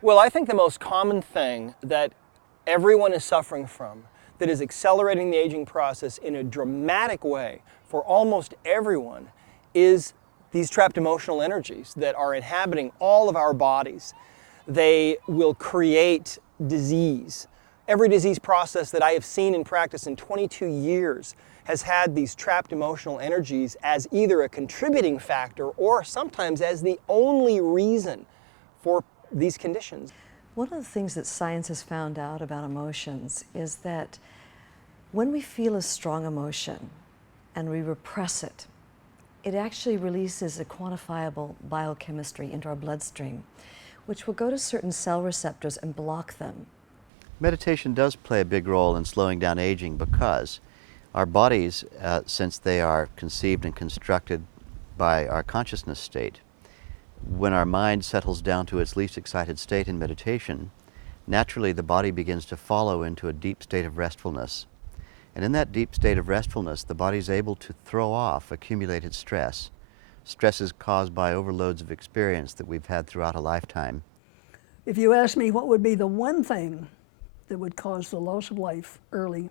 Well, I think the most common thing that everyone is suffering from that is accelerating the aging process in a dramatic way for almost everyone is these trapped emotional energies that are inhabiting all of our bodies. They will create disease. Every disease process that I have seen in practice in 22 years has had these trapped emotional energies as either a contributing factor or sometimes as the only reason for these conditions. One of the things that science has found out about emotions is that when we feel a strong emotion and we repress it, it actually releases a quantifiable biochemistry into our bloodstream, which will go to certain cell receptors and block them. Meditation does play a big role in slowing down aging because our bodies, since they are conceived and constructed by our consciousness state, when our mind settles down to its least excited state in meditation, naturally the body begins to follow into a deep state of restfulness. And in that deep state of restfulness, the body is able to throw off accumulated stress. Stress is caused by overloads of experience that we've had throughout a lifetime. If you ask me what would be the one thing that would cause the loss of life early,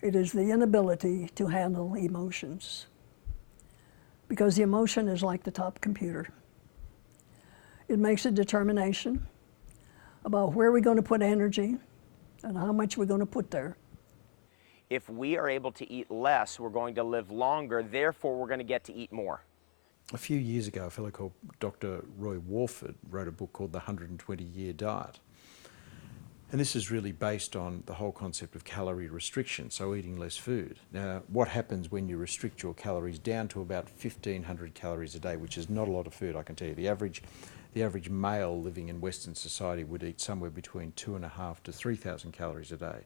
it is the inability to handle emotions. Because the emotion is like the top computer. It makes a determination about where we're going to put energy and how much we're going to put there. If we are able to eat less, we're going to live longer, therefore we're going to get to eat more. A few years ago, a fellow called Dr. Roy Warford wrote a book called The 120-Year Diet. And this is really based on the whole concept of calorie restriction, so eating less food. Now, what happens when you restrict your calories down to about 1,500 calories a day, which is not a lot of food, I can tell you. The average male living in Western society would eat somewhere between 2,500 to 3,000 calories a day.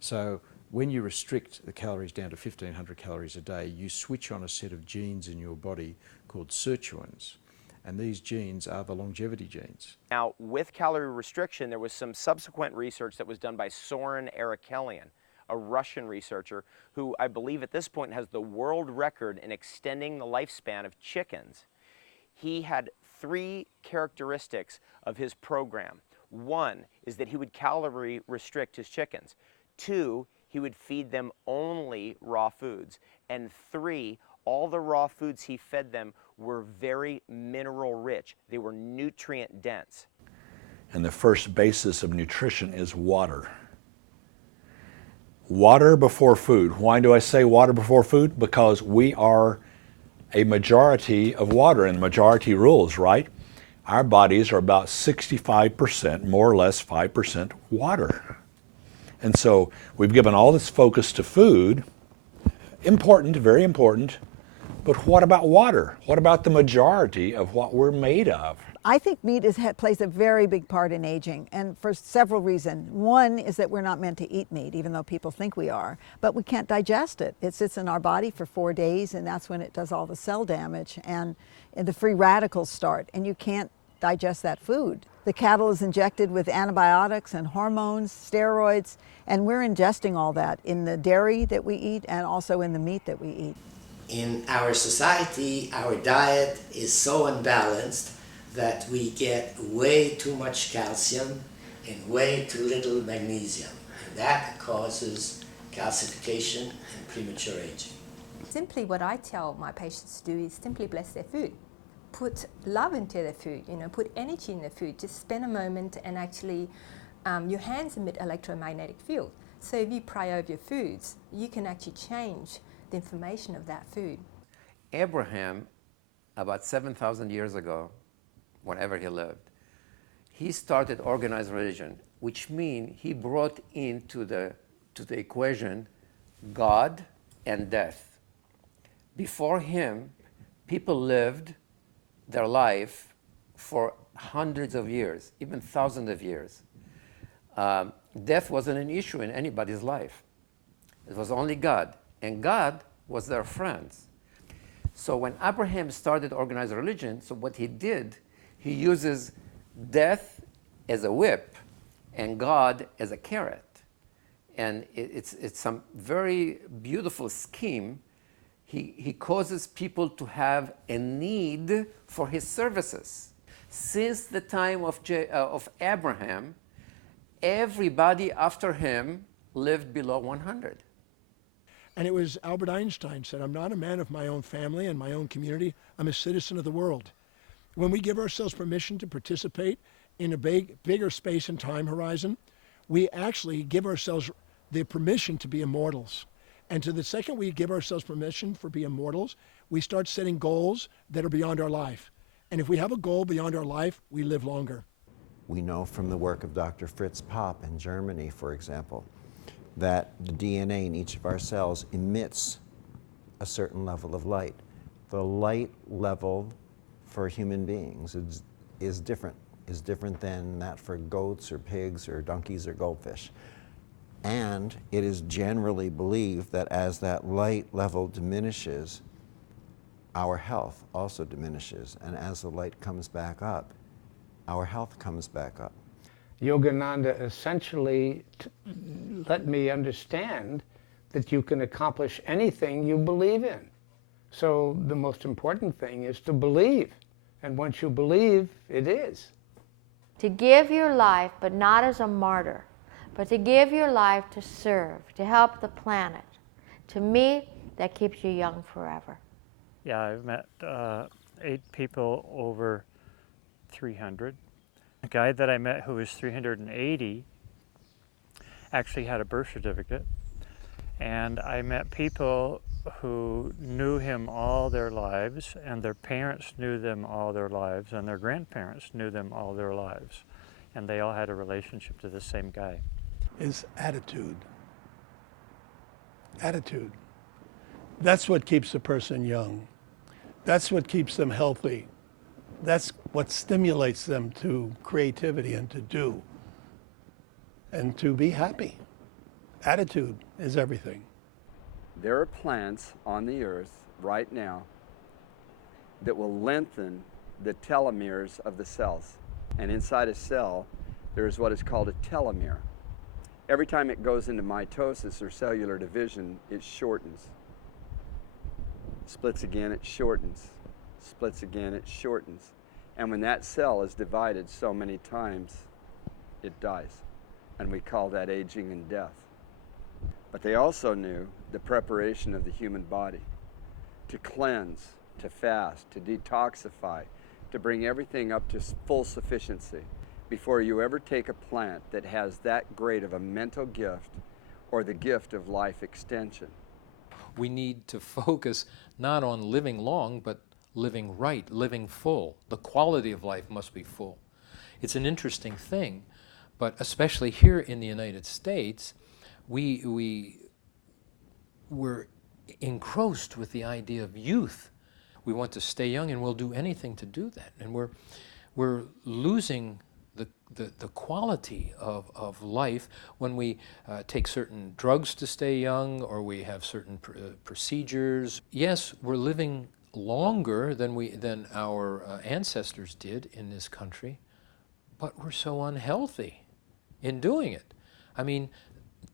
So when you restrict the calories down to 1,500 calories a day, you switch on a set of genes in your body called sirtuins. And these genes are the longevity genes. Now, with calorie restriction, there was some subsequent research that was done by Soren Arakelian, a Russian researcher who I believe at this point has the world record in extending the lifespan of chickens. He had 3 characteristics of his program. 1 is that he would calorie restrict his chickens. 2, he would feed them only raw foods. And 3, all the raw foods he fed them were very mineral rich. They were nutrient dense. And the first basis of nutrition is water. Water before food. Why do I say water before food? Because we are a majority of water, and majority rules, right? Our bodies are about 65%, more or less 5% water. And so we've given all this focus to food. Important, very important. But what about water? What about the majority of what we're made of? I think meat plays a very big part in aging, and for several reasons. One is that we're not meant to eat meat, even though people think we are, but we can't digest it. It sits in our body for 4 days, and that's when it does all the cell damage, and the free radicals start, and you can't digest that food. The cattle is injected with antibiotics and hormones, steroids, and we're ingesting all that in the dairy that we eat and also in the meat that we eat. In our society, our diet is so unbalanced that we get way too much calcium and way too little magnesium. And that causes calcification and premature aging. Simply what I tell my patients to do is simply bless their food. Put love into their food, put energy in their food. Just spend a moment and actually, your hands emit electromagnetic field. So if you pray over your foods, you can actually change the information of that food. Abraham, about 7,000 years ago, whenever he lived, he started organized religion, which means he brought into the equation God and death. Before him, people lived their life for hundreds of years, even thousands of years. Death wasn't an issue in anybody's life. It was only God. And God was their friends. So when Abraham started organized religion, so what he did, he uses death as a whip and God as a carrot. And it's some very beautiful scheme. He causes people to have a need for his services. Since the time of Abraham, everybody after him lived below 100. And it was Albert Einstein said, I'm not a man of my own family and my own community. I'm a citizen of the world. When we give ourselves permission to participate in a bigger space and time horizon, we actually give ourselves the permission to be immortals. And to the second we give ourselves permission for being immortals, we start setting goals that are beyond our life. And if we have a goal beyond our life, we live longer. We know from the work of Dr. Fritz Popp in Germany, for example, that the DNA in each of our cells emits a certain level of light. The light level for human beings is different than that for goats or pigs or donkeys or goldfish. And it is generally believed that as that light level diminishes, our health also diminishes. And as the light comes back up, our health comes back up. Yogananda essentially let me understand that you can accomplish anything you believe in. So the most important thing is to believe. And once you believe, it is. To give your life, but not as a martyr, but to give your life to serve, to help the planet. To me, that keeps you young forever. Yeah, I've met 8 people over 300. A guy that I met who was 380 actually had a birth certificate. And I met people who knew him all their lives, and their parents knew them all their lives, and their grandparents knew them all their lives. And they all had a relationship to the same guy. Is attitude. Attitude. That's what keeps a person young. That's what keeps them healthy. That's what stimulates them to creativity and to do and to be happy. Attitude is everything. There are plants on the earth right now that will lengthen the telomeres of the cells. And inside a cell, there is what is called a telomere. Every time it goes into mitosis or cellular division, it shortens. Splits again, it shortens. Splits again, it shortens. And when that cell is divided so many times, it dies. And we call that aging and death. But they also knew the preparation of the human body to cleanse, to fast, to detoxify, to bring everything up to full sufficiency before you ever take a plant that has that great of a mental gift or the gift of life extension. We need to focus not on living long, but living right, living full. The quality of life must be full. It's an interesting thing, but especially here in the United States, we're engrossed with the idea of youth. We want to stay young, and we'll do anything to do that. And we're losing the quality of life when we take certain drugs to stay young, or we have certain procedures. Yes, we're living longer than our ancestors did in this country, but we're so unhealthy in doing it. I mean,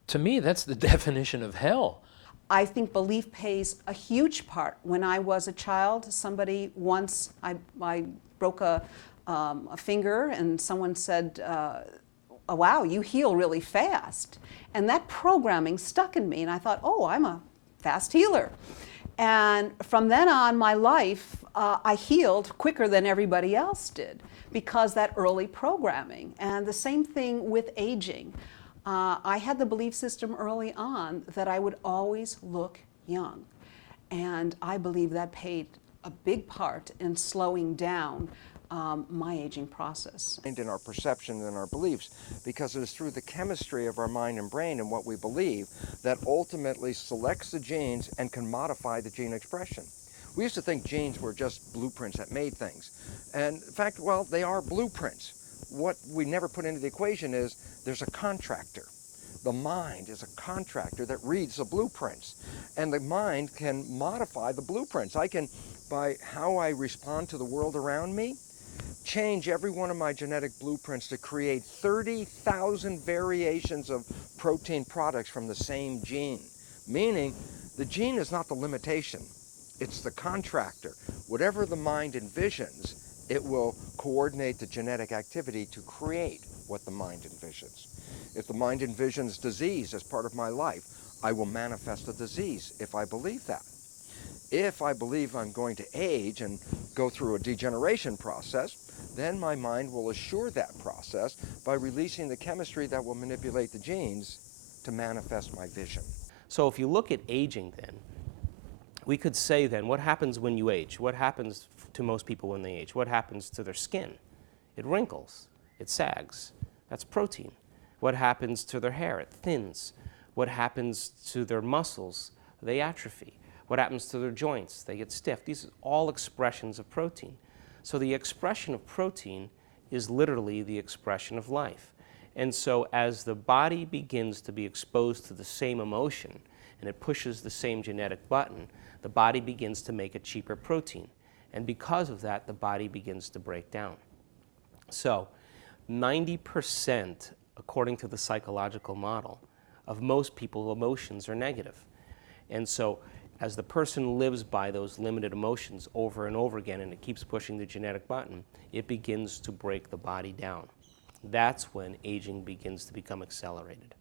to me, that's the definition of hell. I think belief plays a huge part. When I was a child, somebody once, I broke a finger, and someone said, oh, wow, you heal really fast. And that programming stuck in me, and I thought, oh, I'm a fast healer. And from then on, my life, I healed quicker than everybody else did because that early programming. And the same thing with aging. I had the belief system early on that I would always look young. And I believe that played a big part in slowing down my aging process. In our perception and our beliefs, because it is through the chemistry of our mind and brain and what we believe that ultimately selects the genes and can modify the gene expression. We used to think genes were just blueprints that made things. And in fact, well, they are blueprints. What we never put into the equation is there's a contractor. The mind is a contractor that reads the blueprints. And the mind can modify the blueprints. I can, by how I respond to the world around me, change every one of my genetic blueprints to create 30,000 variations of protein products from the same gene. Meaning, the gene is not the limitation, it's the contractor. Whatever the mind envisions, it will coordinate the genetic activity to create what the mind envisions. If the mind envisions disease as part of my life, I will manifest a disease if I believe that. If I believe I'm going to age and go through a degeneration process, then my mind will assure that process by releasing the chemistry that will manipulate the genes to manifest my vision. So if you look at aging then, we could say then, what happens when you age? What happens to most people when they age? What happens to their skin? It wrinkles, it sags. That's protein. What happens to their hair? It thins. What happens to their muscles? They atrophy. What happens to their joints? They get stiff. These are all expressions of protein. So the expression of protein is literally the expression of life. And so as the body begins to be exposed to the same emotion and it pushes the same genetic button, the body begins to make a cheaper protein. And because of that, the body begins to break down. So 90%, according to the psychological model, of most people, emotions are negative. And so as the person lives by those limited emotions over and over again and it keeps pushing the genetic button, it begins to break the body down. That's when aging begins to become accelerated.